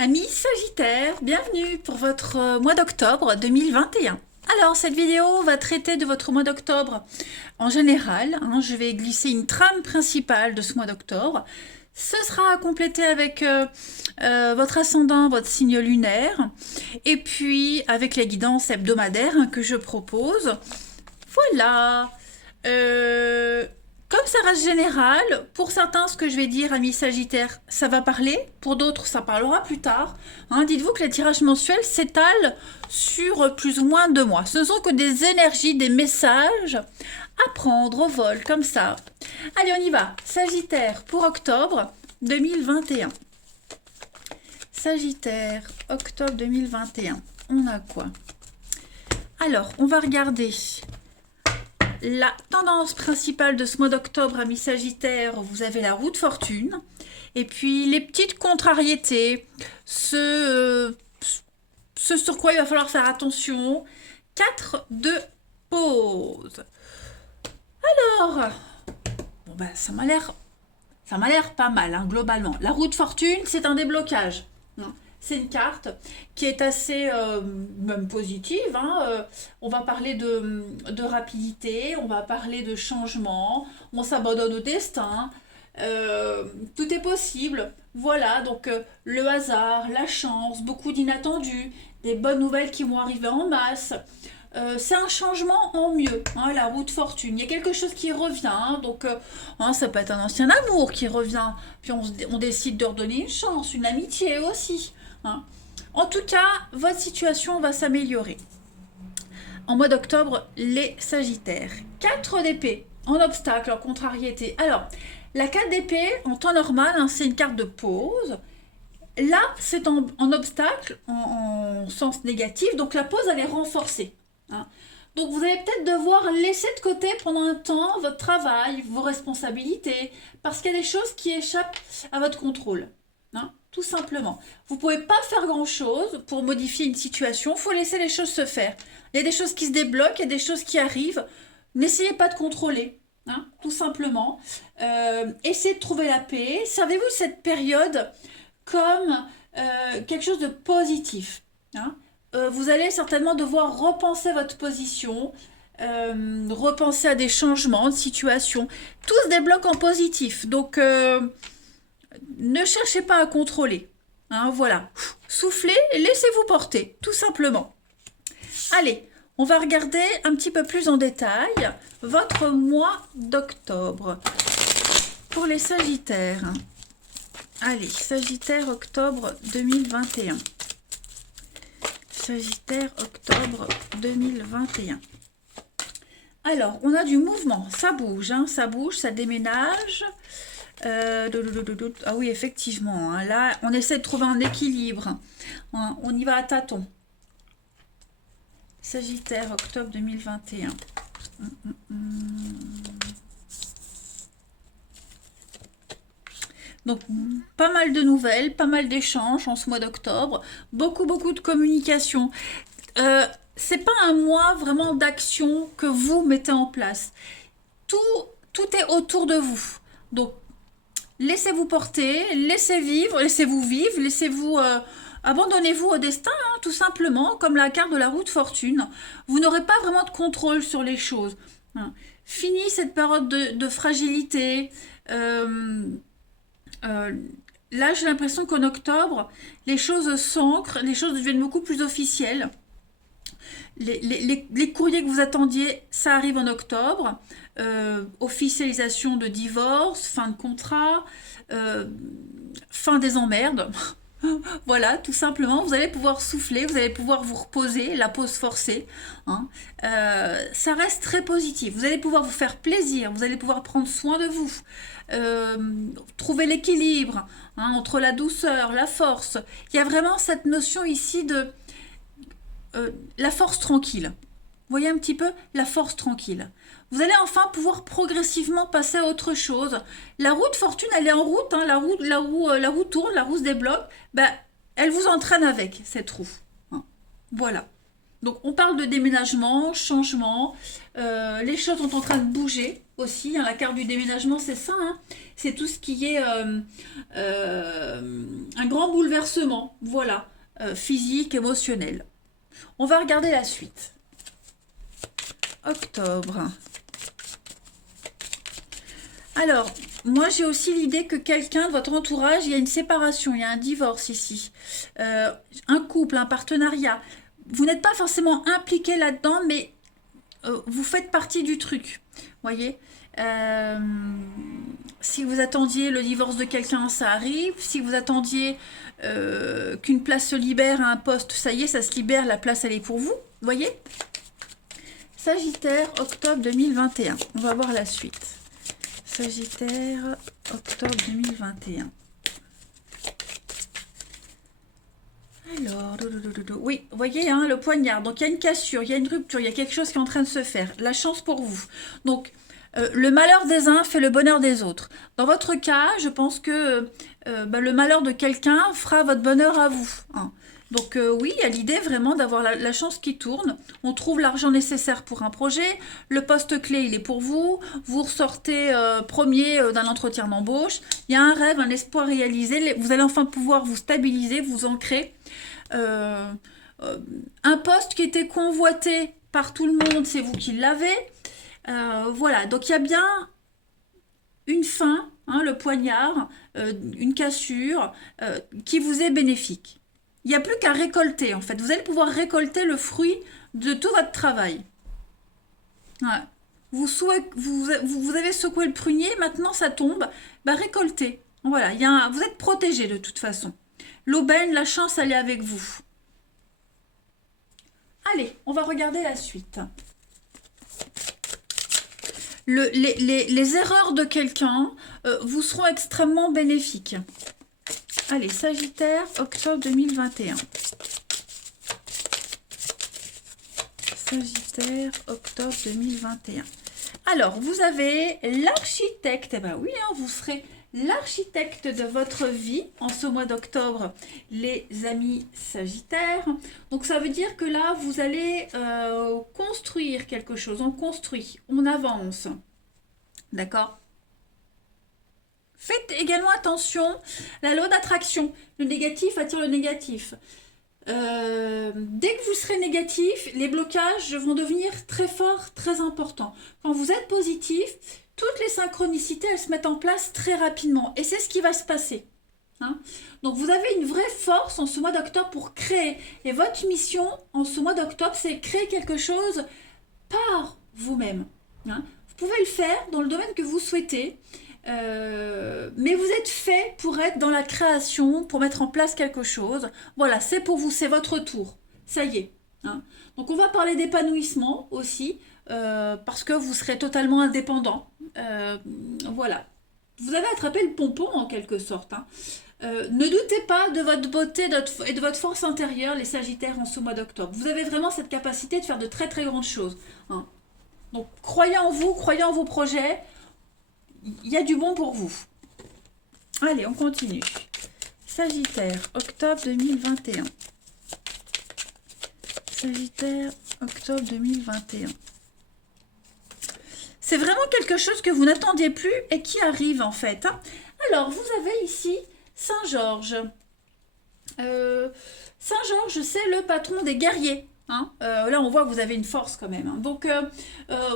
Amis Sagittaire, bienvenue pour votre mois d'octobre 2021. Alors, cette vidéo va traiter de votre mois d'octobre en général. Je vais glisser une trame principale de ce mois d'octobre. Ce sera complété avec votre ascendant, votre signe lunaire, et puis avec les guidances hebdomadaires que je propose. Voilà. Comme ça reste général, pour certains, ce que je vais dire, amis Sagittaires, ça va parler. Pour d'autres, ça parlera plus tard. Dites-vous que les tirages mensuels s'étalent sur plus ou moins 2 mois. Ce ne sont que des énergies, des messages à prendre au vol, comme ça. Allez, on y va. Sagittaire pour octobre 2021. Sagittaire, octobre 2021. On a quoi? Alors, on va regarder la tendance principale de ce mois d'octobre, amis Sagittaire. Vous avez la roue de fortune. Et puis, les petites contrariétés. Ce sur quoi il va falloir faire attention. 4 de pause. Alors, bon ben, ça m'a l'air pas mal, globalement. La roue de fortune, c'est un déblocage. C'est une carte qui est assez même positive. On va parler de rapidité, on va parler de changement, on s'abandonne au destin. Tout est possible. Voilà, donc le hasard, la chance, beaucoup d'inattendus, des bonnes nouvelles qui vont arriver en masse. C'est un changement en mieux, la roue de fortune. Il y a quelque chose qui revient, donc ça peut être un ancien amour qui revient, puis on décide de redonner une chance, une amitié aussi. En tout cas, votre situation va s'améliorer. En mois d'octobre, les Sagittaires. 4 d'épée en obstacle, en contrariété. Alors, la 4 d'épée, en temps normal, c'est une carte de pause. Là, c'est en obstacle, en sens négatif, donc la pause, elle est renforcée. Donc vous allez peut-être devoir laisser de côté pendant un temps votre travail, vos responsabilités, parce qu'il y a des choses qui échappent à votre contrôle. Tout simplement. Vous ne pouvez pas faire grand-chose pour modifier une situation, il faut laisser les choses se faire. Il y a des choses qui se débloquent, il y a des choses qui arrivent. N'essayez pas de contrôler, tout simplement. Essayez de trouver la paix. Savez-vous cette période comme quelque chose de positif. Vous allez certainement devoir repenser votre position, repenser à des changements de situation. Tout se débloque en positif. Donc, ne cherchez pas à contrôler. Voilà. Soufflez, laissez-vous porter, tout simplement. Allez, on va regarder un petit peu plus en détail votre mois d'octobre. Pour les Sagittaires. Allez, Sagittaire, octobre 2021. Sagittaire, octobre 2021. Alors, on a du mouvement, ça bouge, ça déménage. Ah oui, effectivement, là, on essaie de trouver un équilibre. On y va à tâtons. Sagittaire, octobre 2021. Donc, pas mal de nouvelles, pas mal d'échanges en ce mois d'octobre. Beaucoup de communication. C'est pas un mois vraiment d'action que vous mettez en place. Tout est autour de vous. Donc, laissez-vous porter, laissez-vous vivre, abandonnez-vous au destin, tout simplement, comme la carte de la roue de fortune. Vous n'aurez pas vraiment de contrôle sur les choses. Fini cette période de fragilité. Là, j'ai l'impression qu'en octobre, les choses s'ancrent, les choses deviennent beaucoup plus officielles. Les courriers que vous attendiez, ça arrive en octobre. Officialisation de divorce, fin de contrat, fin des emmerdes. Voilà, tout simplement, vous allez pouvoir souffler, vous allez pouvoir vous reposer, la pause forcée. Ça reste très positif. Vous allez pouvoir vous faire plaisir, vous allez pouvoir prendre soin de vous, trouver l'équilibre entre la douceur, la force. Il y a vraiment cette notion ici de la force tranquille. Vous voyez un petit peu la force tranquille. Vous allez enfin pouvoir progressivement passer à autre chose. La roue de fortune, elle est en route. La roue tourne, la roue se débloque. Elle vous entraîne avec cette roue. Voilà. Donc on parle de déménagement, changement, les choses sont en train de bouger aussi, hein. La carte du déménagement c'est ça, hein. C'est tout ce qui est un grand bouleversement, voilà, physique, émotionnel. On va regarder la suite. Octobre. Alors, moi j'ai aussi l'idée que quelqu'un de votre entourage, il y a une séparation, il y a un divorce ici. Un couple, un partenariat. Vous n'êtes pas forcément impliqué là-dedans, mais vous faites partie du truc. Voyez. Si vous attendiez le divorce de quelqu'un, ça arrive. Si vous attendiez qu'une place se libère à un poste, ça y est, ça se libère, la place elle est pour vous. Voyez. Sagittaire, octobre 2021. On va voir la suite. Sagittaire, octobre 2021. Alors, oui, vous voyez, hein, le poignard. Donc, il y a une cassure, il y a une rupture, il y a quelque chose qui est en train de se faire. La chance pour vous. Donc, le malheur des uns fait le bonheur des autres. Dans votre cas, je pense que le malheur de quelqu'un fera votre bonheur à vous, hein. Donc oui, il y a l'idée vraiment d'avoir la chance qui tourne. On trouve l'argent nécessaire pour un projet. Le poste clé, il est pour vous. Vous ressortez premier d'un entretien d'embauche. Il y a un rêve, un espoir réalisé. Vous allez enfin pouvoir vous stabiliser, vous ancrer. Un poste qui était convoité par tout le monde, c'est vous qui l'avez. Voilà, donc il y a bien une fin, hein, le poignard, une cassure qui vous est bénéfique. Il n'y a plus qu'à récolter, en fait. Vous allez pouvoir récolter le fruit de tout votre travail. Ouais. Vous avez secoué le prunier, maintenant ça tombe. Bah, récoltez. Voilà, vous êtes protégé de toute façon. L'aubaine, la chance, elle est avec vous. Allez, on va regarder la suite. Les erreurs de quelqu'un vous seront extrêmement bénéfiques. Allez, Sagittaire, octobre 2021. Sagittaire, octobre 2021. Alors, vous avez l'architecte. Eh bien oui, hein, vous serez l'architecte de votre vie en ce mois d'octobre, les amis Sagittaires. Donc, ça veut dire que là, vous allez construire quelque chose. On construit, on avance. D'accord ? Faites également attention, la loi d'attraction. Le négatif attire le négatif. Dès que vous serez négatif, les blocages vont devenir très forts, très importants. Quand vous êtes positif, toutes les synchronicités, elles se mettent en place très rapidement. Et c'est ce qui va se passer. Hein. Donc vous avez une vraie force en ce mois d'octobre pour créer. Et votre mission en ce mois d'octobre, c'est créer quelque chose par vous-même. Hein. Vous pouvez le faire dans le domaine que vous souhaitez. Mais vous êtes fait pour être dans la création, pour mettre en place quelque chose. Voilà, c'est pour vous, c'est votre tour. Ça y est. Hein. Donc on va parler d'épanouissement aussi, parce que vous serez totalement indépendant. Voilà. Vous avez attrapé le pompon en quelque sorte. Hein. Ne doutez pas de votre beauté et de votre force intérieure, les Sagittaires, en ce mois d'octobre. Vous avez vraiment cette capacité de faire de très très grandes choses. Hein. Donc croyez en vous, croyez en vos projets. Il y a du bon pour vous. Allez, on continue. Sagittaire, octobre 2021. Sagittaire, octobre 2021. C'est vraiment quelque chose que vous n'attendiez plus et qui arrive en fait. Hein. Alors, vous avez ici Saint-Georges. Saint-Georges, c'est le patron des guerriers. Hein. Là, on voit que vous avez une force quand même. Hein. Donc,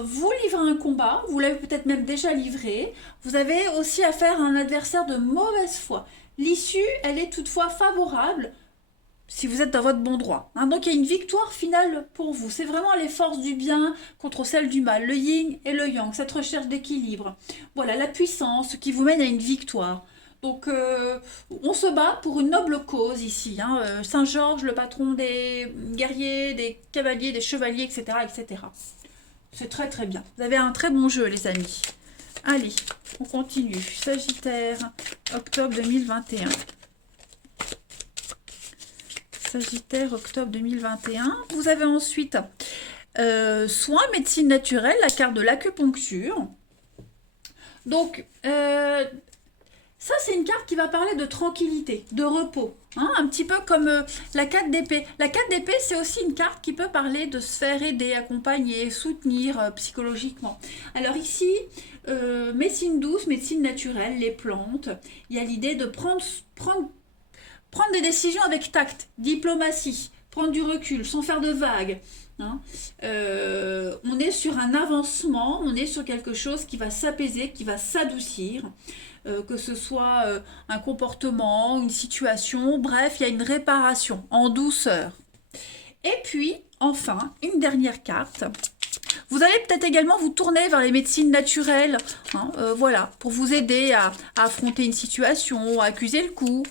vous livrez un combat, vous l'avez peut-être même déjà livré. Vous avez aussi affaire à un adversaire de mauvaise foi. L'issue, elle est toutefois favorable si vous êtes dans votre bon droit. Hein. Donc, il y a une victoire finale pour vous. C'est vraiment les forces du bien contre celles du mal, le yin et le yang, cette recherche d'équilibre. Voilà, la puissance qui vous mène à une victoire. Donc, on se bat pour une noble cause ici. Hein. Saint-Georges, le patron des guerriers, des cavaliers, des chevaliers, etc. etc. C'est très très bien. Vous avez un très bon jeu, les amis. Allez, on continue. Sagittaire, octobre 2021. Sagittaire, octobre 2021. Vous avez ensuite soins, médecine naturelle, la carte de l'acupuncture. Donc, ça, c'est une carte qui va parler de tranquillité, de repos. Hein, un petit peu comme la 4 d'épée. La 4 d'épée, c'est aussi une carte qui peut parler de se faire aider, accompagner, soutenir psychologiquement. Alors ici, médecine douce, médecine naturelle, les plantes, il y a l'idée de prendre des décisions avec tact, diplomatie, prendre du recul, sans faire de vagues. Hein. On est sur un avancement, on est sur quelque chose qui va s'apaiser, qui va s'adoucir. Que ce soit un comportement, une situation, bref, il y a une réparation en douceur. Et puis, enfin, une dernière carte. Vous allez peut-être également vous tourner vers les médecines naturelles, hein, voilà, pour vous aider à affronter une situation, à accuser le coup.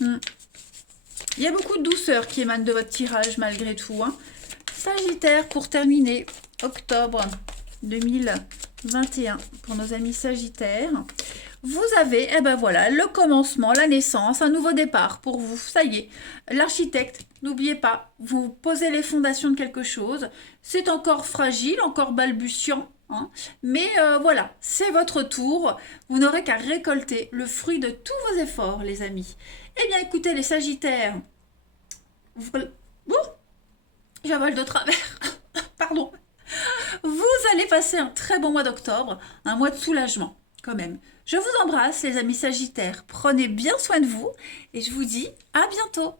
Il y a beaucoup de douceur qui émane de votre tirage malgré tout. Hein. Sagittaire, pour terminer, octobre 2021 pour nos amis Sagittaires. Vous avez, eh ben voilà, le commencement, la naissance, un nouveau départ pour vous. Ça y est, l'architecte, n'oubliez pas, vous posez les fondations de quelque chose. C'est encore fragile, encore balbutiant, hein, mais voilà, c'est votre tour. Vous n'aurez qu'à récolter le fruit de tous vos efforts, les amis. Eh bien, écoutez, les Sagittaires, j'avale de travers, pardon. Vous allez passer un très bon mois d'octobre, un mois de soulagement, quand même. Je vous embrasse, les amis Sagittaires. Prenez bien soin de vous et je vous dis à bientôt.